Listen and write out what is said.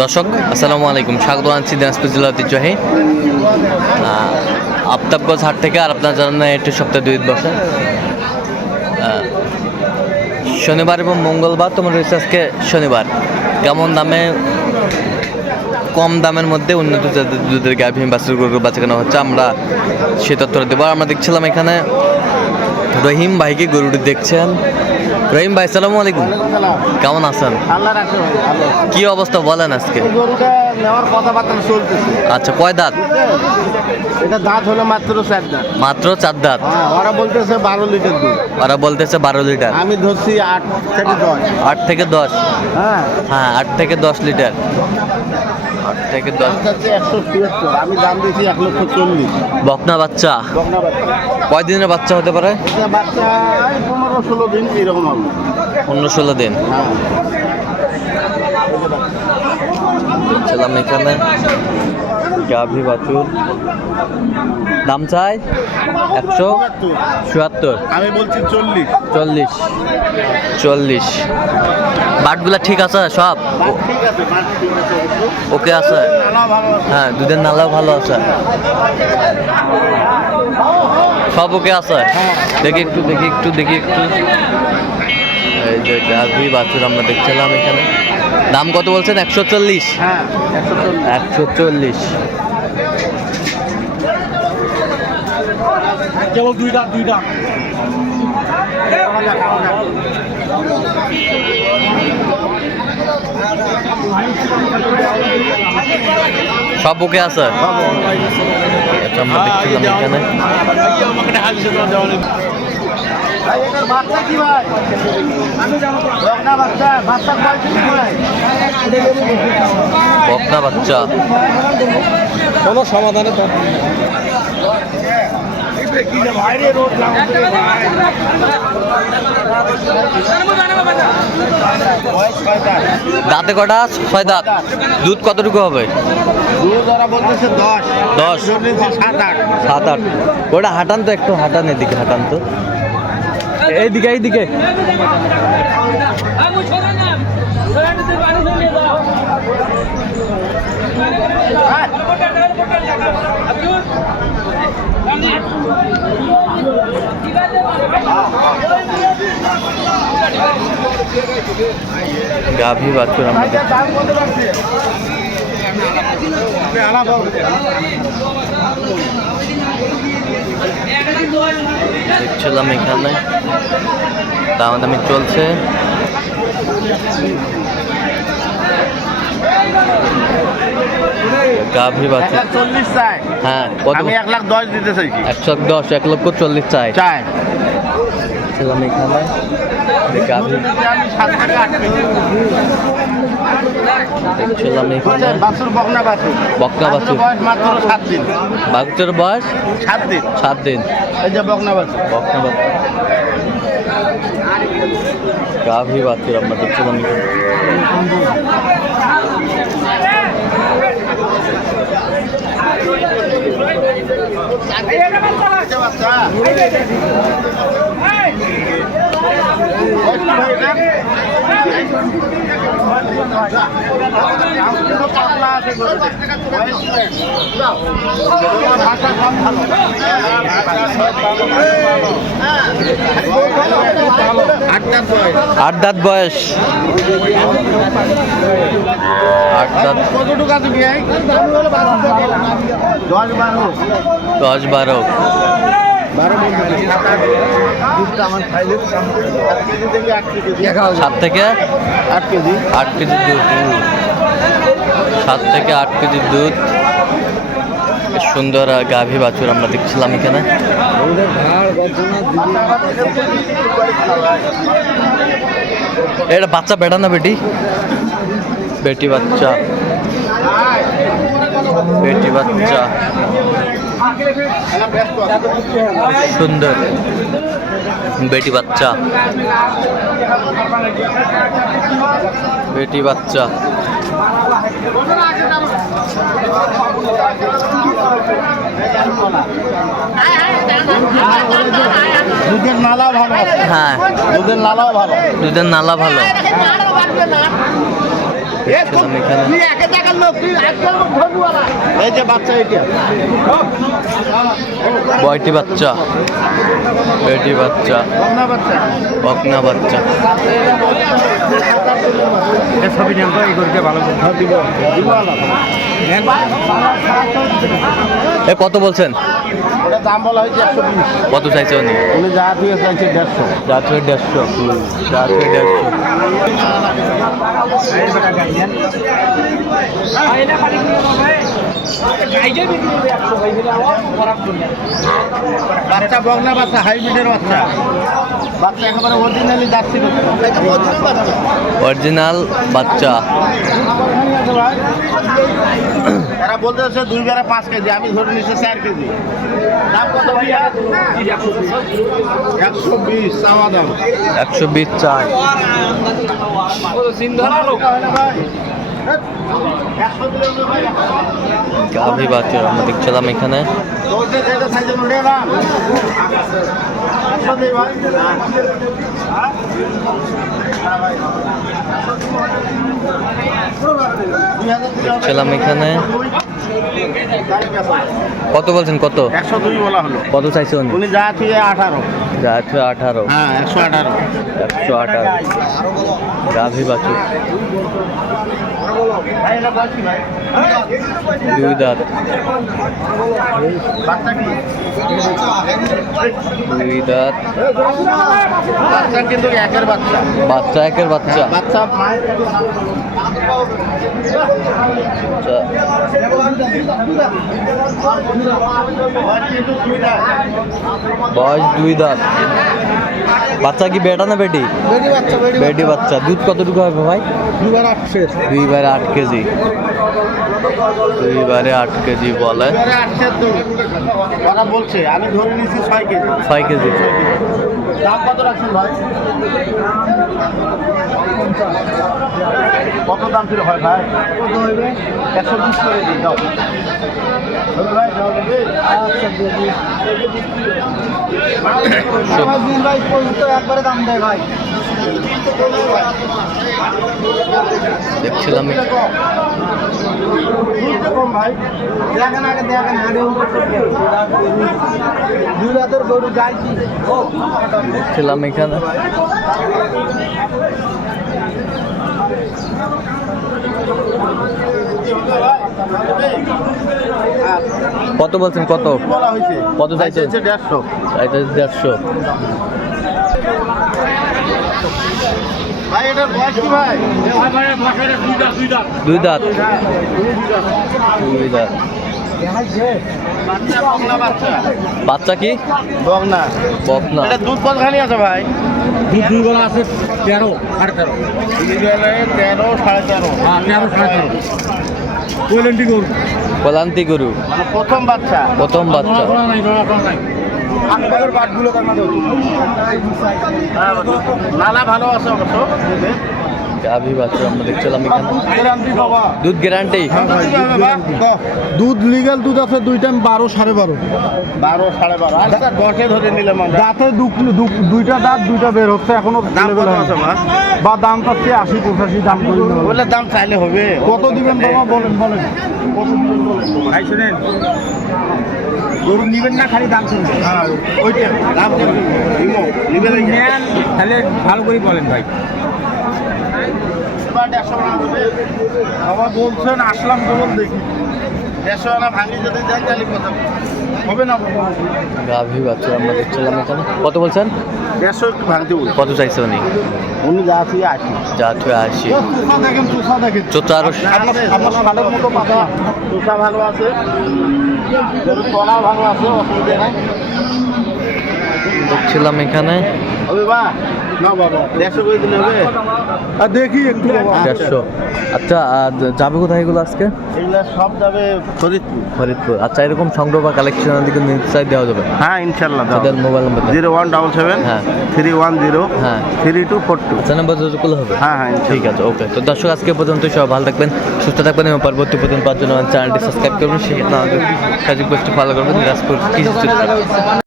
দর্শক আসসালামু আলাইকুম, স্বাগত জানাচ্ছি দিনাজপুর জেলা ঐতিহ্যবাহী আফতাবগঞ্জ হাট থেকে। আর আপনার জানেন এটি সপ্তাহে 2 দিন বসে, শনিবার এবং মঙ্গলবার। তোমার রয়েছে আজকে শনিবার। কেমন দামে, কম দামের মধ্যে উন্নত জাতের দুধের গাভী বাছুর গরু বাচ্চানো হচ্ছে, আমরা সে তথ্যটা দেবো। আমরা দেখছিলাম এখানে রহিম ভাইকে গরুটি দেখছেন। রহিম ভাই সালামু আলাইকুম, কেমন আছেন? কি অবস্থা বলেন আজকে? আচ্ছা, কয় দাঁত? এটা দাঁত হলো মাত্র 4 দাঁত। মাত্র 4 দাঁত। ওরা বলতেছে 12 লিটার দুধ। ওরা বলতেছে 12 লিটার, আমি ধরছি 8 থেকে 10। 8 থেকে 10। হ্যাঁ, 8 থেকে 10 লিটার। 8 থেকে 10। 177, আমি দাম দিয়েছি 1,40,000। বকনা বাচ্চা? বকনা বাচ্চা। কয় দিনের বাচ্চা হতে পারে? এটা বাচ্চা 15-16 দিন এরকম হবে। 15-16 দিন। হ্যাঁ, দেখছিলাম এখানে গাভী বাছুর, দাম চাই 177। আমি বলছি 40। 40। বাটগুলা ঠিক আছে সব? ঠিক আছে, বাট ঠিক আছে। ওকে আছে? নালা ভালো আছে। হ্যাঁ, দুধের নালাও ভালো আছে, সব ওকে আছে। দেখি একটু এই যে গাভী বাছুর আমরা দেখছিলাম এখানে। দাম কত বলছেন? 140। হ্যাঁ, 140। 140। কেবল 2 দাঁত। সব ওকে আছে। আচ্ছা, আমরা দেখছিলাম এখানে বাচ্চা কি ভাই? বকনা বাচ্চা। বাচ্চা বকনা বাচ্চা। কোনো সমাধানে তো দাঁতে কটা? 6 দাঁত। দুধ কতটুকু হবে? দুধ ওরা বলতেছে 10। 10। 7-8। 7-8। ওটা হাঁটান তো, একটু হাঁটান, এদিকে হাঁটান তো, এইদিকে। গাভী বাছুর আমরা দেখছিলাম এখানে, দামাদামি চলছে। গাভী বাছুর 140 চাই। হ্যাঁ, কত? আমি 1,10,000 দিতে চাইছি। 110, 1,40,000 চাই। ছিলাম এখানে গাভী আমি 7 থেকে 8 কেজি। দেখছিলাম এখানে বাছুর বকনা বাছুর। বকনা বাছুর। বয়স মাত্র 7 দিন। বাছুরের বয়স 7 দিন। 7 দিন। এই যে বকনা বাছুর। বকনা বাছুর, গাভী বাছুর আমরা দেখছিলাম এখানে। আট দাঁত বয়স। 8 দাঁত। কতটুকু আছে ভাই? 10-12। 10-12। 7 থেকে 8 কেজি। 8 কেজি দুধ। 7 থেকে 8 কেজি দুধ। বেশ সুন্দর গাভী বাছুর আমরা দেখছিলাম এখানে। এটা বাচ্চা বেটা না বেটি? বেটি বাচ্চা। সুন্দর বেটি বাচ্চা। দুধের নালা ভালো আছে। হ্যাঁ, দুধের নালাও ভালো। দুধের নালা ভালো। দেখছিলাম এখানে এই যে বাচ্চা এটা বয়টি বাচ্চা, বেটি বাচ্চা, বকনা বাচ্চা বকনা বাচ্চা। এ কত বলছেন? ওটা দাম বলা হয়েছে 120। কত চাইছে উনি? উনি যা দিয়ে চাইছে 150। যা থেকে 150, যা থেকে 150। বাচ্চা বকনা বাচ্চা হাইব্রিডের বাচ্চা, বাচ্চা একেবারে অরিজিনালি যাচ্ছিল। অরিজিনাল বাচ্চা। তারা বলতে হচ্ছে 2 বেলা 5 কেজি, আমি ধরে নিচ্ছি 4 কেজি। দাম কত ভাইয়া? 120 চাওয়া দাম। 120 চাই। গাভী বাচ্চা আমরা দেখছিলাম এখানে। দেখছিলাম এখানে। কত বলছেন? কত? 102 বলা হলো। কত চাইছে উনি? উনি যা থেকে 18। যা থেকে 18। হ্যাঁ 118। 118 গাভী বাছুর, দুই দাঁত, দুই দাঁত। বাচ্চা কিন্তু একের বাচ্চা, বাচ্চা একের বাচ্চা। বাচ্চা মায়ের বয়স 2 দাঁত। বাচ্চা কি বেটা না বেটি? বেটি বাচ্চা, বেটি বাচ্চা। দুধ কতটুকু হবে ভাই? 2 বার 8 শেষ। 2 বারে 8 কেজি। 2 বারে 8 কেজি বলে। ওরা বলছে, আমি ধরে নিচ্ছি 6 কেজি। 6 কেজি। দাম কত রাখছেন ভাই? কত দাম ছিল হয় ভাই? কত হইবে? 120 করে দিই দাও। হবে ভাই, দাও দেবে? আচ্ছা দিদি। ভাই তো একবারে দাম দেয় ভাই। দেখছিলাম কম ভাই, দেখেন আগে দেখেন হাড়ে দুই রাতের গরু যায় কি? দেখছিলাম এখানে। কত বলছেন? কত বলা হয়েছে? কত চাইছে? 150। চাইছে 150। ভাই এটার বয়স কি ভাই? 2 দাঁত। 2 দাঁত। বাচ্চা বকনা বাচ্চা। বাচ্চা কি? বকনা। বকনা। এটা দুধ কতখানি আছে ভাই? দুধ 2 বেলা আছে 13 13.5। 13 13.5। হ্যাঁ 13 13.5। কোয়েলেন্টি গরু। কলান্তি গরু। মানে প্রথম বাচ্চা। প্রথম বাচ্চা। ধরা নাই ধরা নাই। আপনাদের বাটগুলো দেখা দাও। নালা ভালো আছে অবশ্য। গাভী বাচ্চা আমরা দেখছিলাম এখানে। গ্যারান্টি বাবা। দুধ গ্যারান্টি। দুধ লিগ্যাল দুধ আছে 2 টাইম 12 12.5। 12 12.5। আচ্ছা 10 ধরে নিলাম আমরা। দাঁতে দুইটা দাঁত দুইটা বের হচ্ছে এখনো। দাম কত আছে মা? বা দাম পাচ্ছে 80 85 দাম করে দিতে হবে। বলে দাম চাইলে হবে। কত দিবেন বাবা বলেন বলেন। কত দিবেন বলেন। ভাই শুনেন, গরু নিবেন না খালি দাম শুনবেন। হ্যাঁ ওইটা দাম কেমন? নিবে নেন তাহলে ভালো করে বলেন ভাই। বাবা বলছেন আসলাম কেবল দেখি 150 আনা ভাঙি যদি দেন তাহলে কথা হবে না। গাভী বাচ্চা আমরা দেখছিলাম এখানে। কত বলছেন? 150 একটু ভাঙতে বলি। কত চাইছে উনি? উনি যা আছে 80। যা থেকে 80। তুষা দেখেন, তুষা দেখেন। চোচা আরো আপনার সালের মতো পাতা। তুষা ভালো আছে, তলা ভালো আছে, অসুবিধা নাই। দেখছিলাম এখানে। হবে বা না বাবা 150 করে দিলে হবে। আর দেখি একটু বাবা। 150। আচ্ছা আর যাবে কোথায় এগুলো আজকে? এগুলা সব যাবে ফরিদপুর। ফরিদপুর। আচ্ছা এরকম সংগ্রহ বা কালেকশনের দিকে নিশ্চয় দেওয়া যাবে। হ্যাঁ ইনশাল্লাহ দাও। তাদের মোবাইল নাম্বার 0177 হ্যাঁ 310 হ্যাঁ 3242। আচ্ছা নাম্বার যোগাযোগ হবে। হ্যাঁ হ্যাঁ ঠিক আছে, ওকে। তো দর্শক আজকে পর্যন্ত সবাই ভালো থাকবেন, সুস্থ থাকবেন এবং পরবর্তী পর্যন্ত পাওয়ার জন্য আমার চ্যানেলটি সাবস্ক্রাইব করবেন। সেই ক্ষেত্রে আমাদের ফেসবুক পেজটি ফলো করবেন। দিনাজপুর কৃষি চিত্র।